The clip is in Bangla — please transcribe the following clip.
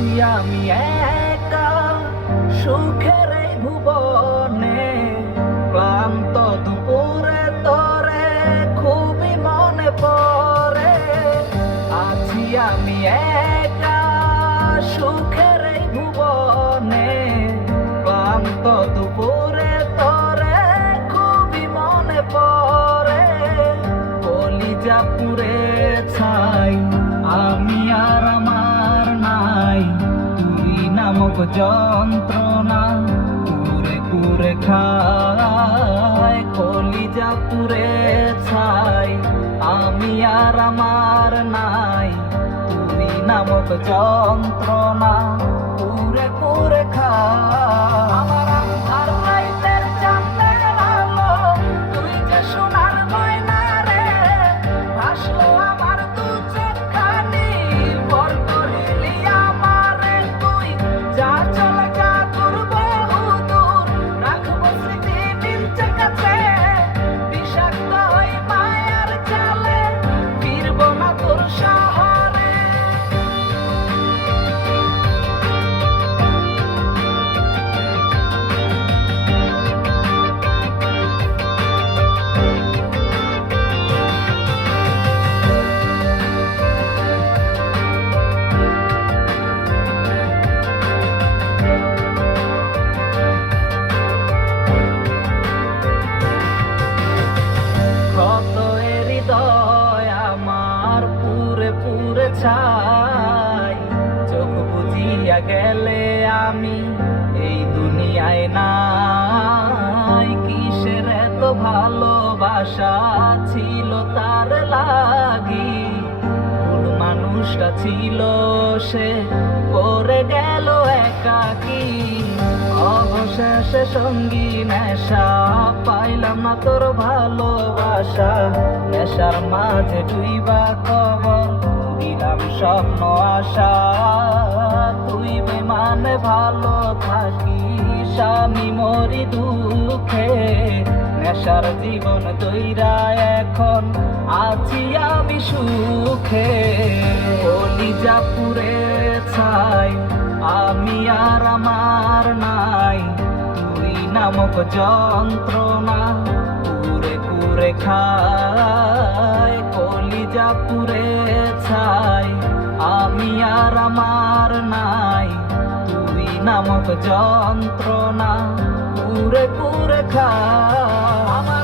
আছি আমি একা সুখের এই ভুবনে, ক্লান্ত দুপুরে তোরে খুবই মনে পড়ে। আছি আমি একা সুখের এই ভুবনে, ক্লান্ত দুপুরে তোরে খুবই মনে পড়ে। কলিজা পুড়ে ছাই আমি আর আমার নাই, তুই নামক যন্ত্রণা কুরে কুরে খায়। কলিজা পুড়ে ছাই আমি আর আমার নাই, তুই নামক যন্ত্রণা কুরে কুরে খায়। আমার আন্ধার রাইতের চাঁদের আলো, তুই যে সোনার ময়না রে, ভাসলো আমার দু চোখখানি, বর করিলি আমারে তুই। যা চলে যা দূর বহুদূর, রাখবো স্মৃতি নিচে কাছে, বিষাক্ত ওই মায়ার জালে ফিরবো না তোর শহরে। কত হৃদয় আমার পুরে পুরে ছাই, চোখ বুঝিয়া গেলে আমি এই দুনিয়ায় নাই। কিসের এত ভালোবাসা ছিল তার লাগি, ভুল মানুষটা ছিল সে করে গেল একাকী। অবশেষে সঙ্গী নেশা পাইলাম না তোর ভালোবাসা, নেশার মাঝে ডুইবা কবর দিলাম স্বপ্ন আশা। তুই বেমানে ভালো থাকিস আমি মরি দুঃখে, নেশার জীবন দইরা এখন আছি আমি সুখে। কলিজা পুড়ে ছাই আমি আর আমার নাই, তুই নামক যন্ত্রণা পুরে পুরে খায়। কলিজা পুড়ে ছাই আমি আর আমার নাই, তুই নামক যন্ত্রণা পুরে পুরে খায়।